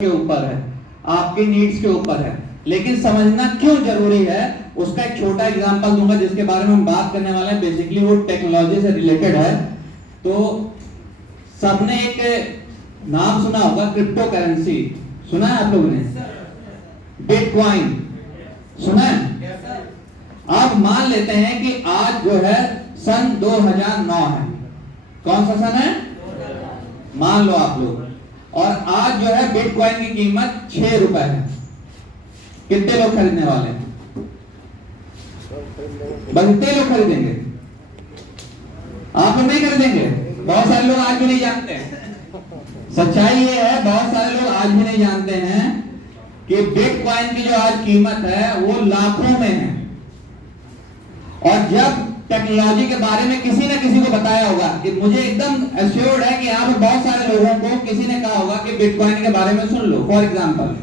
के ऊपर है, आपके नीड्स के ऊपर है, लेकिन समझना क्यों जरूरी है उसका एक छोटा एग्जांपल दूंगा जिसके बारे में हम बात करने वाले हैं। बेसिकली वो टेक्नोलॉजी से रिलेटेड है। तो सबने एक नाम सुना होगा, क्रिप्टो करेंसी सुना है आप लोगों ने? बिटकॉइन सुना है? आप मान लेते हैं कि आज जो है सन 2009 है। कौन सा सन है? मान लो आप लोग। और आज जो है बिटकॉइन की कीमत 6 रुपए है। कितने लोग खरीदने वाले हैं? बस इतने लोग खरीदेंगे? आप लोग नहीं खरीदेंगे? बहुत सारे लोग आज भी नहीं जानते हैं। सच्चाई ये है, बहुत सारे लोग आज भी नहीं जानते हैं कि बिटकॉइन की जो आज कीमत है वो लाखों में है। और जब टेक्नोलॉजी के बारे में किसी ने किसी को बताया होगा, कि मुझे एकदम एश्योर्ड है कि यहाँ पर बहुत सारे लोगों को किसी ने कहा होगा कि बिटकॉइन के बारे में सुन लो फॉर एग्जांपल,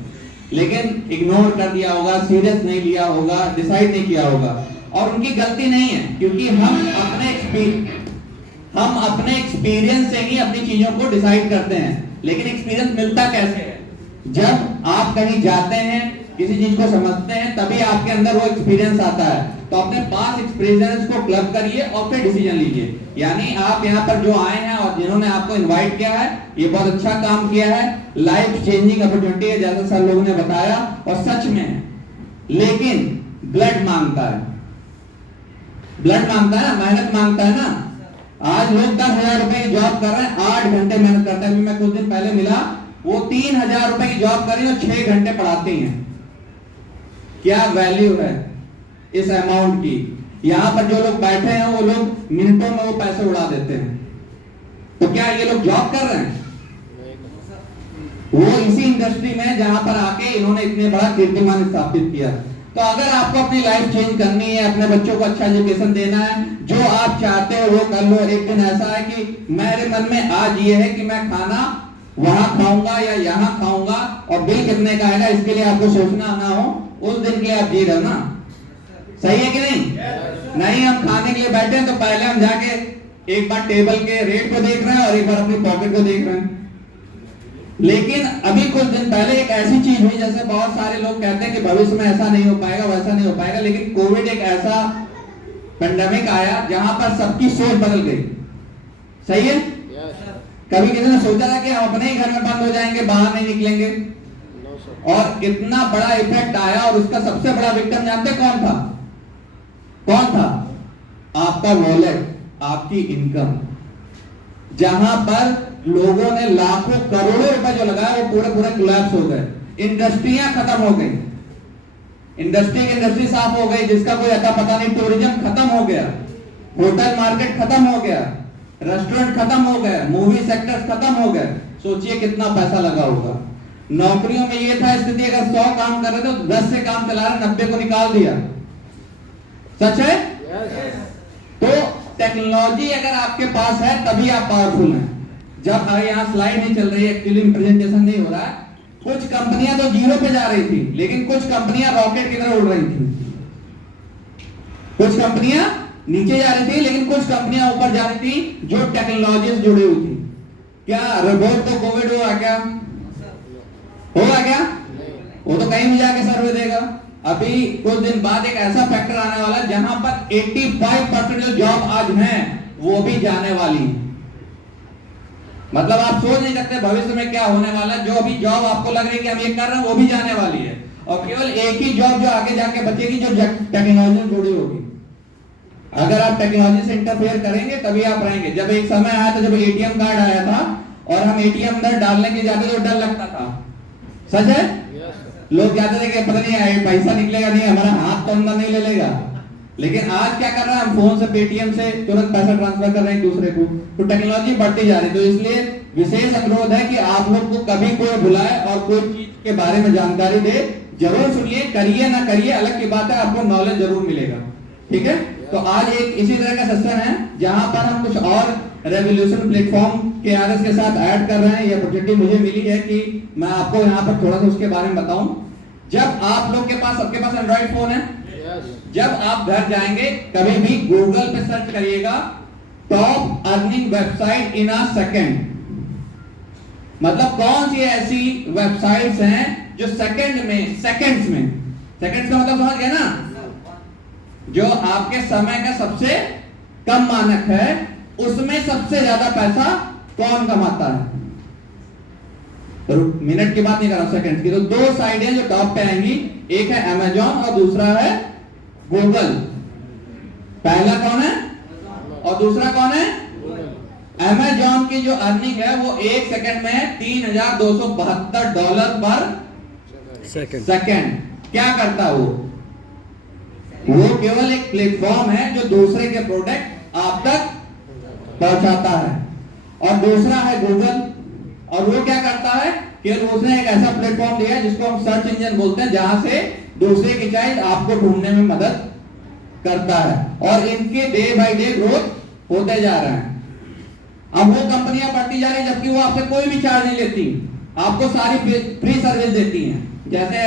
लेकिन इग्नोर कर दिया होगा, सीरियस नहीं लिया होगा, डिसाइड नहीं किया होगा। और उनकी गलती नहीं है, क्योंकि हम अपने एक्सपीरियंस से ही अपनी चीजों को डिसाइड करते हैं। लेकिन एक्सपीरियंस मिलता कैसे है? जब आप कहीं जाते हैं, किसी चीज को समझते हैं, तभी आपके अंदर वो एक्सपीरियंस आता है। तो अपने पास एक्सपीरियंस को क्लब करिए और फिर डिसीजन लीजिए। यानी आप यहाँ पर जो आए हैं और जिन्होंने आपको इनवाइट किया है, ये बहुत अच्छा काम किया है, लाइफ चेंजिंग अपॉर्चुनिटी है जैसा सर लोगों ने बताया, और सच में है। लेकिन ब्लड मांगता है, ब्लड मांगता है ना, मेहनत मांगता है ना। आज लोग 10,000 रुपए की जॉब कर रहे हैं, 8 घंटे मेहनत करते हैं। मैं कुछ दिन पहले मिला, वो 3,000 रुपए की जॉब कर रही है और 6 घंटे पढ़ाती हैं। क्या वैल्यू है इस अमाउंट की? यहां पर जो लोग बैठे हैं वो लोग मिनटों में वो पैसे उड़ा देते हैं। तो क्या ये लोग जॉब कर रहे हैं? वो इसी इंडस्ट्री में जहां पर आके इन्होंने इतने बड़ा कीर्तिमान स्थापित किया। तो अगर आपको अपनी लाइफ चेंज करनी है, अपने बच्चों को अच्छा एजुकेशन देना है, जो आप चाहते हो वो कर लो। एक दिन ऐसा है कि मेरे मन में आज ये है कि मैं खाना वहां खाऊंगा या यहाँ खाऊंगा, और बिल कितने का आएगा इसके लिए आपको सोचना ना हो, उस दिन के लिए आप जी रहे हो ना। सही है कि नहीं? नहीं, हम खाने के लिए बैठे हैं तो पहले हम जाके एक बार टेबल के रेट को देख रहे हैं और एक बार अपनी पॉकेट को देख रहे हैं। लेकिन अभी कुछ दिन पहले एक ऐसी चीज हुई, जैसे बहुत सारे लोग कहते हैं कि भविष्य में ऐसा नहीं हो पाएगा, वैसा नहीं हो पाएगा, लेकिन कोविड एक ऐसा पेंडेमिक आया जहां पर सबकी सोच बदल गई। सही है? कभी किसी ने सोचा था कि हम अपने ही घर में बंद हो जाएंगे, बाहर नहीं निकलेंगे? और इतना बड़ा इफेक्ट आया, और उसका सबसे बड़ा विक्टिम जानते कौन था? कौन था? आपका वॉलेट, आपकी इनकम। जहां पर लोगों ने लाखों करोड़ों रुपए जो लगाया वो पूरे कोलैप्स हो गए। इंडस्ट्रियां खत्म हो गई, इंडस्ट्री साफ हो गई, जिसका कोई अता पता नहीं। टूरिज्म खत्म हो गया, होटल मार्केट खत्म हो गया, रेस्टोरेंट खत्म हो गए, मूवी सेक्टर खत्म हो गए। सोचिए कितना पैसा लगा होगा। नौकरियों में ये था स्थिति, अगर 100 काम कर रहे थे तो 10 से काम चला रहे, 90 को निकाल दिया। सच है? तो टेक्नोलॉजी अगर आपके पास है तभी आप पावरफुल हैं। जब यहाँ स्लाइड नहीं चल रही है, एक्चुअली प्रेजेंटेशन नहीं हो रहा है। कुछ कंपनियां तो जीरो पे जा रही थी, लेकिन कुछ कंपनियां रॉकेट की तरह उड़ रही थी। कुछ कंपनियां नीचे जा रही थी, लेकिन कुछ कंपनियां ऊपर जा रही थी जो टेक्नोलॉजी से जुड़ी हुई थी। क्या रोबोट को कोविड हुआ? क्या होगा? क्या वो तो कहीं भी जाके सर्वे देगा। अभी कुछ दिन बाद एक ऐसा फैक्टर आने वाला है जहां पर 85% जो जॉब आज हैं वो भी जाने वाली है। मतलब आप सोच नहीं सकते भविष्य में क्या होने वाला है। जो अभी जॉब आपको लग रही है कि हम ये कर रहे हैं, वो भी जाने वाली है, और केवल एक ही जॉब जो आगे जाके बचेगी, जो टेक्नोलॉजी से जुड़ी होगी। अगर आप टेक्नोलॉजी से इंटरफेयर करेंगे तभी आप रहेंगे। जब एक समय आया था, जब एटीएम कार्ड आया था और हम एटीएम अंदर डालने के जाते तो डर लगता था। सच है? लोग कहते थे कि पता नहीं पैसा निकलेगा नहीं, हमारा हाथ तो अंदर नहीं ले लेगा। लेकिन आज क्या कर रहा है, हम फोन से, पेटीएम से तुरंत पैसा ट्रांसफर कर रहे हैं एक दूसरे को। तो टेक्नोलॉजी बढ़ती जा रही है। तो इसलिए विशेष अनुरोध है कि आप लोग को कभी कोई बुलाए और कोई चीज के बारे में जानकारी दे, जरूर सुनिए। करिए ना करिए अलग की बात है, आपको नॉलेज जरूर मिलेगा। ठीक है? तो आज एक इसी तरह का सेशन है जहां पर हम कुछ और रेवोल्यूशन प्लेटफॉर्म के आरएस के साथ ऐड कर रहे हैं। ये अपॉर्चुनिटी मुझे मिली है कि मैं आपको यहाँ पर थोड़ा सा उसके बारे में बताऊं। जब आप लोग के पास, सबके पास एंड्रॉइड फोन है, जब आप घर जाएंगे कभी भी गूगल पे सर्च करिएगा top earning website in a second. मतलब कौन सी ऐसी वेबसाइट्स हैं जो सेकंड्स का मतलब समझ गए ना, जो आपके समय का सबसे कम मानक है, उसमें सबसे ज्यादा पैसा कौन कमाता है? तो मिनट की बात नहीं कर रहा, सेकंड्स की। तो दो साइट हैं जो टॉप पे आएंगी, एक है अमेजॉन और दूसरा है गूगल। पहला कौन है और दूसरा कौन है? अमेजॉन की जो अर्निंग है वो 1 सेकंड में $3,272 पर सेकंड। क्या करता है वो केवल एक प्लेटफॉर्म है जो दूसरे के प्रोडक्ट आप तक पहुंचाता है। और दूसरा है गूगल, और वो क्या करता है कि उसने एक ऐसा प्लेटफॉर्म दिया है जिसको हम सर्च इंजन बोलते हैं, जहां से दूसरे की चीज आपको ढूंढने में मदद करता है। और इनके डे बाय डे ग्रोथ होते जा रहे हैं। अब वो कंपनियां बढ़ती जा रही है, जबकि वो आपसे कोई भी चार्ज नहीं लेती, आपको सारी फ्री सर्विस देती हैं। जैसे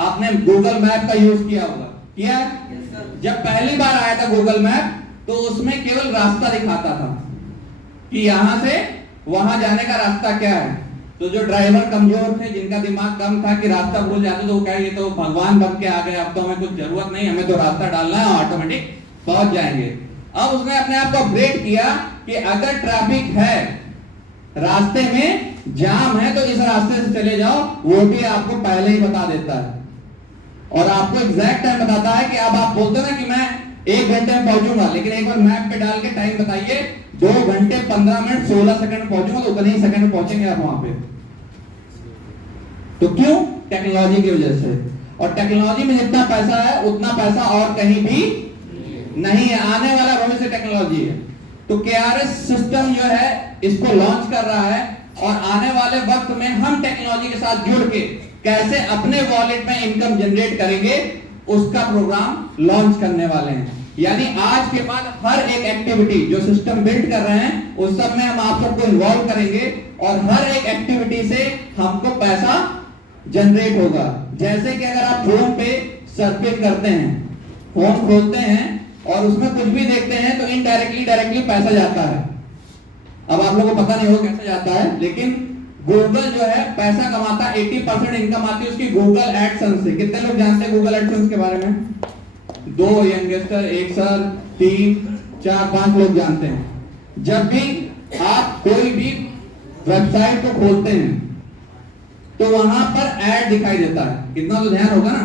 आपने गूगल मैप का यूज किया होगा, किया? जब पहली बार आया था गूगल मैप, तो उसमें केवल रास्ता दिखाता था कि यहां से वहां जाने का रास्ता क्या है। तो जो ड्राइवर कमजोर थे, जिनका दिमाग कम था कि रास्ता भूल जाते, तो वो कहे ये तो भगवान बन के आ गए, अब तो हमें कुछ जरूरत नहीं, हमें तो रास्ता डालना है, ऑटोमेटिक पहुंच जाएंगे। अब उसने अपने आप को अपग्रेड किया कि अगर ट्रैफिक है, रास्ते में जाम है, तो इस रास्ते से चले जाओ, वो भी आपको पहले ही बता देता है और आपको एग्जैक्ट टाइम बताता है। कि अब आप बोलते ना कि मैं 1 घंटे में पहुंचूंगा, लेकिन एक बार मैप पे डाल के टाइम बताइए, 2 घंटे 15 मिनट 16 सेकंड में पहुंचूंगा, तो उतने ही सेकंड में पहुंचेंगे आप वहां पे। तो क्यों? टेक्नोलॉजी की वजह से। और टेक्नोलॉजी में जितना पैसा है उतना पैसा और कहीं भी नहीं है। आने वाला भविष्य टेक्नोलॉजी है। तो KRS सिस्टम जो है इसको लॉन्च कर रहा है, और आने वाले वक्त में हम टेक्नोलॉजी के साथ जुड़ के कैसे अपने वॉलेट में इनकम जनरेट करेंगे, उसका प्रोग्राम लॉन्च करने वाले हैं। यानी आज के बाद हर एक एक्टिविटी जो सिस्टम बिल्ड कर रहे हैं, उस सब में हम आप सबको इन्वॉल्व करेंगे, और हर एक एक्टिविटी से हमको पैसा जनरेट होगा। जैसे कि अगर आप फोन पे सर्फिंग करते हैं, फोन खोलते हैं और उसमें कुछ भी देखते हैं, तो डायरेक्टली पैसा जाता है। अब आप लोगों को पता नहीं हो कैसे जाता है, लेकिन गूगल जो है पैसा कमाता है, 80% इनकम आती है उसकी गूगल एडसेंस से। कितने लोग जानते हैं गूगल एडसेंस के बारे में? 2 यंगस्टर, 1 सर, 3, 4, 5 लोग जानते हैं। जब भी आप कोई भी वेबसाइट को खोलते हैं, तो वहां पर ऐड दिखाई देता है, इतना तो ध्यान होगा ना।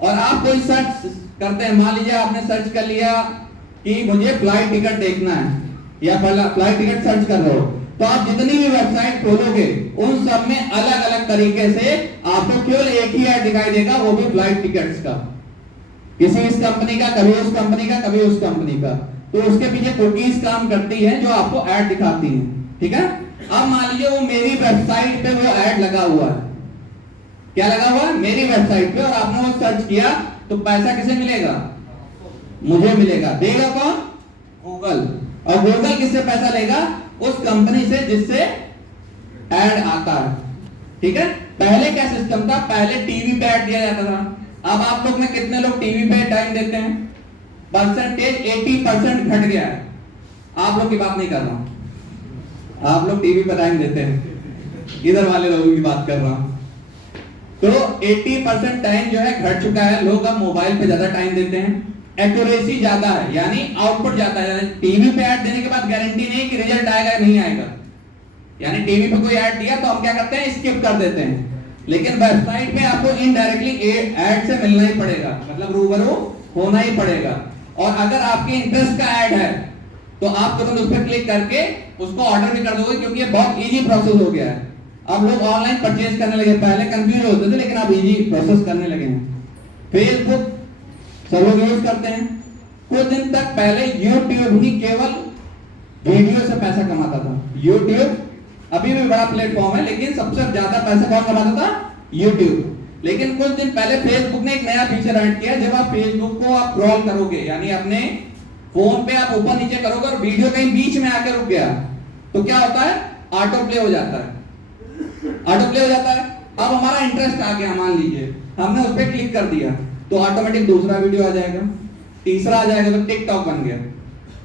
और आप कोई सर्च करते हैं, मान लीजिए आपने सर्च कर लिया कि मुझे फ्लाइट टिकट देखना है, या फ्लाइट टिकट सर्च कर रहे हो, तो आप जितनी भी वेबसाइट खोलोगे उन सब में अलग अलग तरीके से आपको केवल एक ही ऐड दिखाई देगा, वो भी फ्लाइट टिकट्स का, किसी इस कंपनी का, कभी उस कंपनी का, कभी उस कंपनी का। तो उसके पीछे कुकीज काम करती है जो आपको ऐड दिखाती हैं, ठीक है। अब मान लीजिए वो मेरी वेबसाइट पे वो ऐड लगा हुआ है, क्या लगा हुआ है? मेरी वेबसाइट पे, और आपने वो सर्च किया, तो पैसा किसे मिलेगा? मुझे मिलेगा। देगा कौन? गूगल। और गूगल किससे पैसा लेगा? उस कंपनी से जिससे ऐड आता है, ठीक है। पहले क्या सिस्टम था? पहले टीवी पे ऐड दिया जाता था। अब आप लोग में कितने लोग टीवी पे टाइम देते हैं? परसेंटेज 80% घट गया है। आप लोग की बात नहीं कर रहा हूं, आप लोग टीवी पे टाइम देते हैं, इधर वाले लोगों की बात कर रहा हूं। तो 80% टाइम जो है घट चुका है। लोग अब मोबाइल पे ज्यादा टाइम देते हैं, एक्यूरेसी ज्यादा है, यानी आउटपुट ज्यादा है। टीवी पे ऐड देने के बाद गारंटी नहीं कि रिजल्ट आएगा नहीं आएगा। यानी टीवी पे कोई ऐड दिया तो हम क्या करते हैं? स्किप कर देते हैं। लेकिन वेबसाइट पे आपको इनडायरेक्टली ऐड से मिलना ही पड़ेगा, मतलब रूबरू होना ही पड़ेगा। और अगर आपके इंटरेस्ट का ऐड है तो आप तुरंत उस पर क्लिक करके उसको ऑर्डर भी कर दोगे, क्योंकि ये बहुत इजी प्रोसेस हो गया है। अब लोग ऑनलाइन परचेज करने लगे, पहले कंफ्यूज होते थे, लेकिन अब इजी प्रोसेस करने लगे हैं। फेसबुक सब लोग यूज करते हैं। कुछ दिन तक पहले यूट्यूब ही केवल वीडियो से पैसा कमाता था। यूट्यूब अभी भी बड़ा प्लेटफॉर्म है, लेकिन सबसे ज्यादा पैसा कौन कमाता था? यूट्यूब। लेकिन कुछ दिन पहले फेसबुक ने एक नया फीचर ऐड किया। जब आप फेसबुक को आप स्क्रॉल करोगे, यानी अपने फोन पे आप ऊपर नीचे करोगे और वीडियो कहीं बीच में आकर रुक गया, तो क्या होता है? ऑटो प्ले हो जाता है। ऑटो प्ले हो जाता है। अब हमारा इंटरेस्ट आ गया, मान लीजिए हमने उस पर क्लिक कर दिया, तो ऑटोमेटिक दूसरा वीडियो आ जाएगा, तीसरा आ जाएगा, तो टिकटॉक बन गया।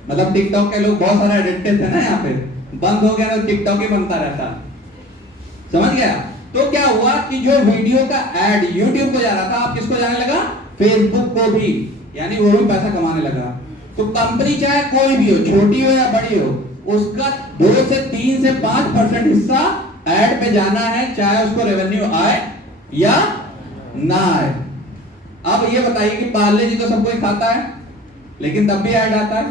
मतलब टिकटॉक के लोग बहुत सारे एडिक्टेड थे ना, यहाँ पे बंद हो गया तो टिकटॉक ही बनता रहता। समझ गया? तो क्या हुआ कि जो वीडियो का एड YouTube को जा रहा था, आप किसको जाने लगा? फेसबुक को भी, यानी वो भी पैसा कमाने लगा। तो कंपनी चाहे कोई भी हो, छोटी हो या बड़ी हो, उसका 2 से 3 से 5% हिस्सा एड पे जाना है, चाहे उसको रेवेन्यू आए या ना आए। अब ये बताइए कि पार्ले जी तो सब कोई खाता है, लेकिन तब भी ऐड आता है।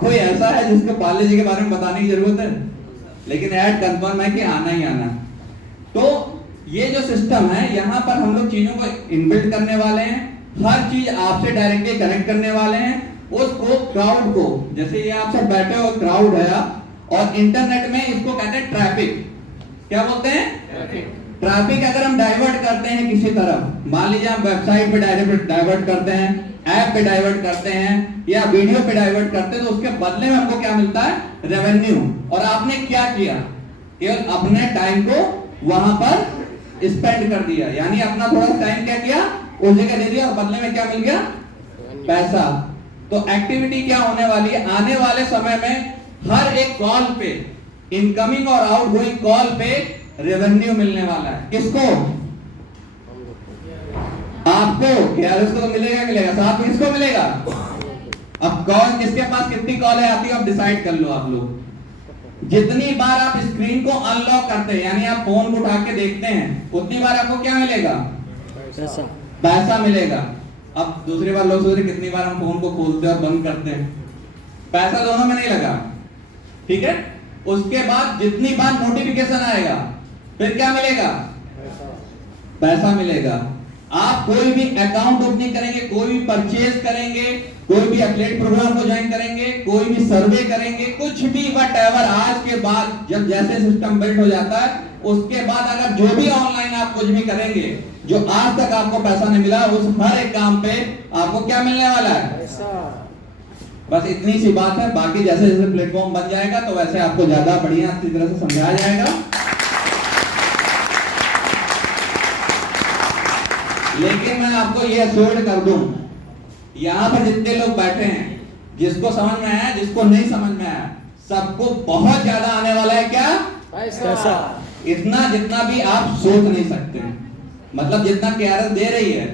कोई ऐसा है जिसको पार्ले जी के बारे में बताने की जरूरत है? लेकिन ऐड कंफर्म है कि आना ही आना। तो ये जो सिस्टम है, यहां पर हम लोग चीजों को इनबिल्ड करने वाले हैं, हर चीज आपसे डायरेक्टली कनेक्ट करने वाले हैं। उसको क्राउड को, जैसे ये आप सब बैठे हो, क्राउड है, और इंटरनेट में इसको कहते हैं ट्रैफिक। क्या बोलते हैं? ट्रैफिक अगर हम डाइवर्ट करते हैं किसी तरफ, मान लीजिए हम वेबसाइट पे डाइवर्ट करते हैं, ऐप पे डाइवर्ट करते हैं, या वीडियो पे डाइवर्ट करते हैं, तो उसके बदले में हमको क्या मिलता है? रेवेन्यू। और आपने क्या किया? केवल अपने टाइम को वहां पर स्पेंड कर दिया, यानी अपना थोड़ा टाइम क्या किया, उस जगह दे दिया, और बदले में क्या मिल गया? पैसा। तो एक्टिविटी क्या होने वाली है? आने वाले समय में हर एक कॉल पे, इनकमिंग और आउटगोइंग कॉल पे रेवेन्यू मिलने वाला है। किसको? आपको। KRS को तो मिलेगा। साथ में किसको मिलेगा? अब कौन, किसके पास कितनी कॉल है आती है, आप डिसाइड कर लो आप लोग। जितनी बार आप स्क्रीन को अनलॉक करते हैं, यानी आप फोन को उठा के देखते हैं, उतनी बार आपको क्या मिलेगा? पैसा मिलेगा। अब दूसरी बार लोग सोच रहे कितनी बार हम फोन को खोलते और बंद करते हैं, पैसा दोनों में नहीं लगा। ठीक है? उसके बाद जितनी बार नोटिफिकेशन आएगा, फिर क्या मिलेगा? पैसा मिलेगा। आप कोई भी अकाउंट ओपनिंग करेंगे, कोई भी परचेज करेंगे, कोई भी एफिलिएट प्रोग्राम को ज्वाइन करेंगे, कोई भी सर्वे करेंगे, कुछ भी व्हाटएवर, आज के बाद जब जैसे सिस्टम बिल्ड हो जाता है, उसके बाद अगर जो भी ऑनलाइन आप कुछ भी करेंगे, जो आज तक आपको पैसा नहीं मिला, उस हर एक काम पे आपको क्या मिलने वाला है? बस इतनी सी बात है। बाकी जैसे जैसे प्लेटफॉर्म बन जाएगा, तो वैसे आपको ज्यादा बढ़िया अच्छी तरह से समझाया जाएगा। लेकिन मैं आपको ये अश्योर्ड कर दूं, यहां पर जितने लोग बैठे हैं, जिसको समझ में आया, जिसको नहीं समझ में आया, सबको बहुत ज्यादा आने वाला है। क्या? पैसा। इतना जितना भी आप सोच नहीं सकते। मतलब जितना KRS दे रही है,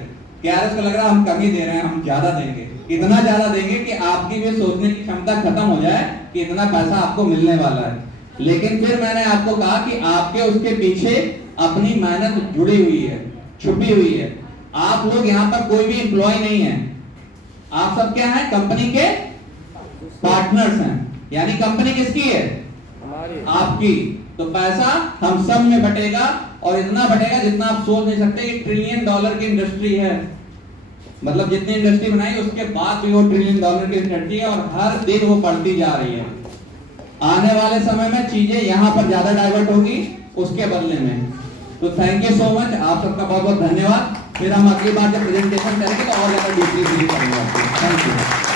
KRS को लग रहा है हम कम ही दे रहे हैं, हम ज्यादा देंगे। इतना ज्यादा देंगे कि आपकी भी सोचने की क्षमता खत्म हो जाए कि इतना पैसा आपको मिलने वाला है। लेकिन फिर मैंने आपको कहा कि आपके उसके पीछे अपनी मेहनत जुड़ी हुई है, छुपी हुई है। आप लोग यहाँ पर कोई भी एम्प्लॉय नहीं है, आप सब क्या है? कंपनी के पार्टनर्स हैं। यानी कंपनी किसकी है? आपकी। तो पैसा हम सब में बटेगा, और इतना बटेगा जितना आप सोच नहीं सकते। कि $1 ट्रिलियन की इंडस्ट्री है, मतलब जितनी इंडस्ट्री बनाई उसके बाद भी वो $1 ट्रिलियन की इंडस्ट्री है, और हर दिन वो बढ़ती जा रही है। आने वाले समय में चीजें यहाँ पर ज्यादा डाइवर्ट होगी उसके बदले में। तो थैंक यू सो मच, आप सबका बहुत बहुत धन्यवाद। फिर हम अगली बार जब प्रेजेंटेशन करेंगे तो और ज्यादा डीपली करेंगे। Thank you.